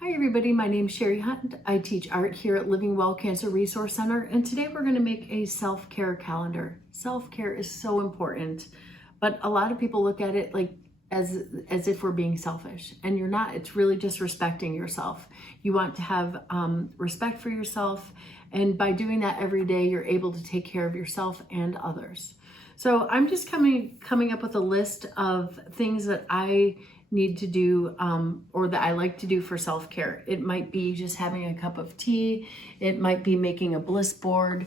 Hi everybody, my name is Cheri Hunt. I teach art here at LivingWell Cancer Resource Center, and today we're going to make a self-care calendar. Self-care is so important, but a lot of people look at it like as if we're being selfish, and you're not. It's really just respecting yourself. You want to have respect for yourself, and by doing that every day, you're able to take care of yourself and others. So I'm just coming up with a list of things that I need to do or that I like to do for self-care. It might be just having a cup of tea. It might be making a bliss board,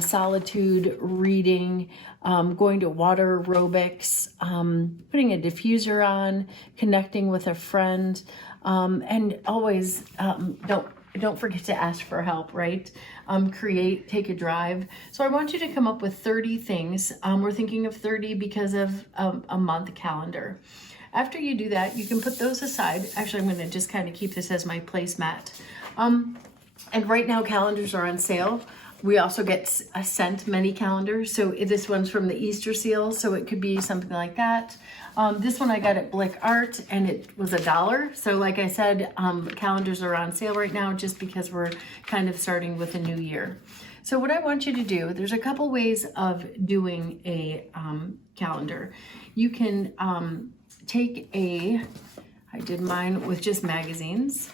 solitude, reading, going to water aerobics, putting a diffuser on, connecting with a friend, and always don't forget to ask for help, right? Take a drive. So I want you to come up with 30 things. We're thinking of 30 because of a month calendar. After you do that, you can put those aside. Actually, I'm going to just kind of keep this as my placemat. And right now, calendars are on sale. We also get sent many calendars. So this one's from the Easter seal, so it could be something like that. This one I got at Blick Art, and it was $1. So like I said, calendars are on sale right now just because we're kind of starting with a new year. So what I want you to do, there's a couple ways of doing a calendar. You can I did mine with just magazines,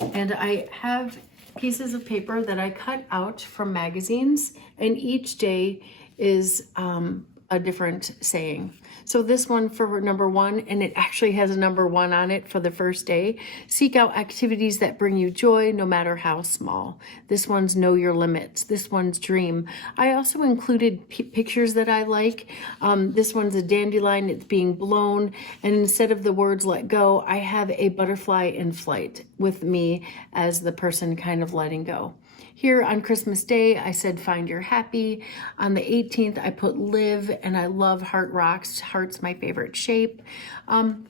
and I have pieces of paper that I cut out from magazines, and each day is a different saying. So this one for number 1, and it actually has a number 1 on it for the first day. Seek out activities that bring you joy, no matter how small. This one's know your limits. This one's dream. I also included pictures that I like. This one's a dandelion. It's being blown. And instead of the words let go, I have a butterfly in flight with me as the person kind of letting go. Here on Christmas Day, I said, find your happy. On the 18th, I put live, and I love heart rocks. Heart's my favorite shape. On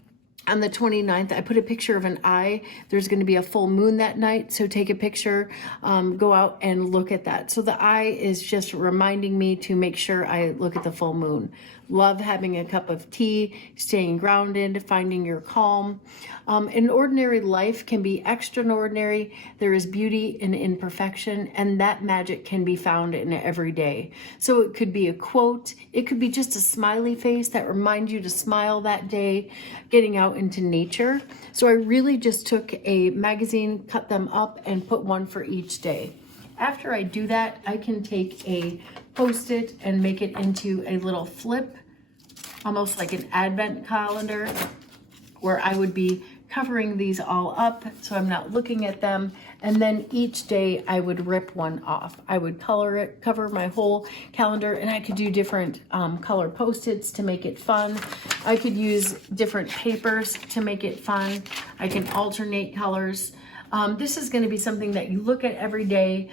the 29th, I put a picture of an eye. There's going to be a full moon that night, so take a picture, go out and look at that. So the eye is just reminding me to make sure I look at the full moon. Love having a cup of tea, staying grounded, finding your calm. An ordinary life can be extraordinary. There is beauty in imperfection, and that magic can be found in every day. So it could be a quote. It could be just a smiley face that reminds you to smile that day, getting out into nature. So I really just took a magazine, cut them up, and put one for each day. After I do that, I can take a Post-it and make it into a little flip, almost like an advent calendar, where I would be covering these all up so I'm not looking at them. And then each day I would rip one off. I would color it, cover my whole calendar, and I could do different color Post-its to make it fun. I could use different papers to make it fun. I can alternate colors. This is going to be something that you look at every day.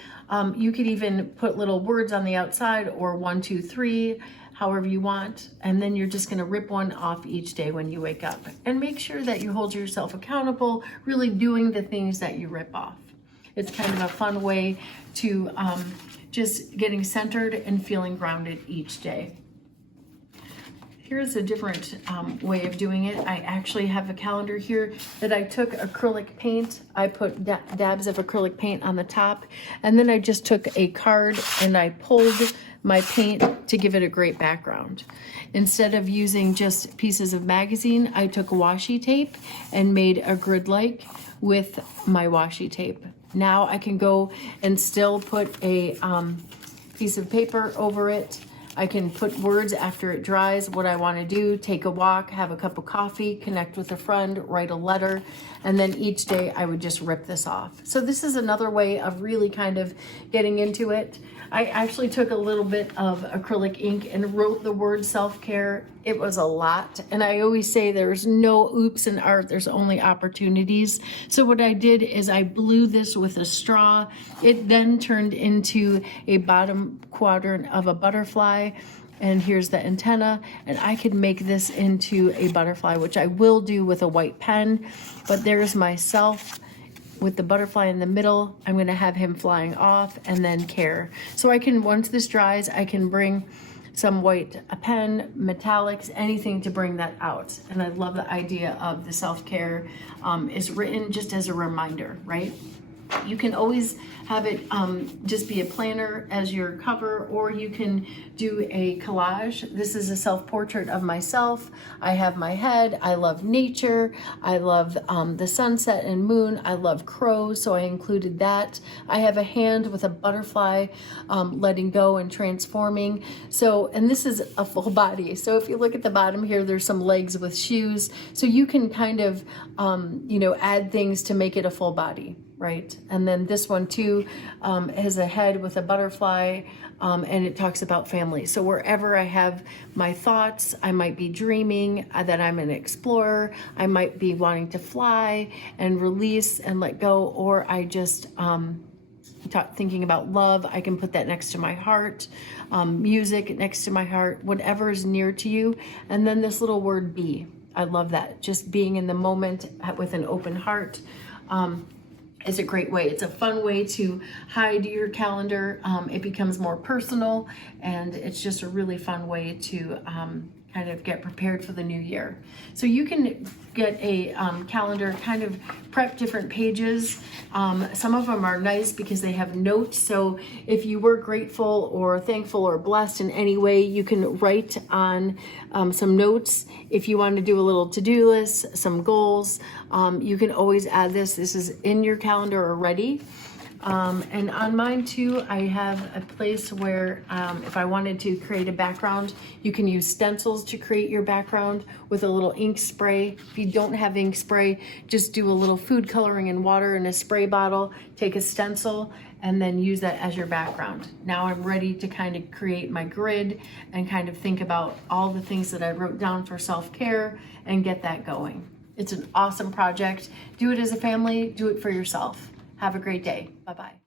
You could even put little words on the outside, or 1, 2, 3, however you want. And then you're just going to rip one off each day when you wake up. And make sure that you hold yourself accountable, really doing the things that you rip off. It's kind of a fun way to just getting centered and feeling grounded each day. Here's a different way of doing it. I actually have a calendar here that I took acrylic paint. I put dabs of acrylic paint on the top, and then I just took a card and I pulled my paint to give it a great background. Instead of using just pieces of magazine, I took washi tape and made a grid-like with my washi tape. Now I can go and still put a piece of paper over it. I can put words after it dries, what I want to do, take a walk, have a cup of coffee, connect with a friend, write a letter, and then each day I would just rip this off. So this is another way of really kind of getting into it. I actually took a little bit of acrylic ink and wrote the word self-care. It was a lot. And I always say there's no oops in art, there's only opportunities. So what I did is I blew this with a straw. It then turned into a bottom quadrant of a butterfly. And here's the antenna, and I could make this into a butterfly, which I will do with a white pen. But there's myself with the butterfly in the middle. I'm going to have him flying off, and then care. So I can, once this dries, I can bring some white, a pen, metallics, anything to bring that out. And I love the idea of the self-care is written just as a reminder, right? You can always have it just be a planner as your cover, or you can do a collage. This is a self-portrait of myself. I have my head. I love nature. I love the sunset and moon. I love crows, so I included that. I have a hand with a butterfly letting go and transforming. So, and this is a full body. So if you look at the bottom here, there's some legs with shoes. So you can kind of, you know, add things to make it a full body. Right, and then this one too has a head with a butterfly, and it talks about family. So wherever I have my thoughts, I might be dreaming that I'm an explorer. I might be wanting to fly and release and let go, or I just thinking about love. I can put that next to my heart, music next to my heart, whatever is near to you. And then this little word be. I love that. Just being in the moment with an open heart. Is a great way. It's a fun way to hide your calendar. It becomes more personal, and it's just a really fun way to kind of get prepared for the new year. So you can get a calendar, kind of prep different pages. Some of them are nice because they have notes. So if you were grateful or thankful or blessed in any way, you can write on some notes. If you want to do a little to-do list, some goals, you can always add this. This is in your calendar already. And on mine too, I have a place where if I wanted to create a background, you can use stencils to create your background with a little ink spray. If you don't have ink spray, just do a little food coloring and water in a spray bottle, take a stencil, and then use that as your background. Now I'm ready to kind of create my grid and kind of think about all the things that I wrote down for self-care and get that going. It's an awesome project. Do it as a family, do it for yourself. Have a great day. Bye-bye.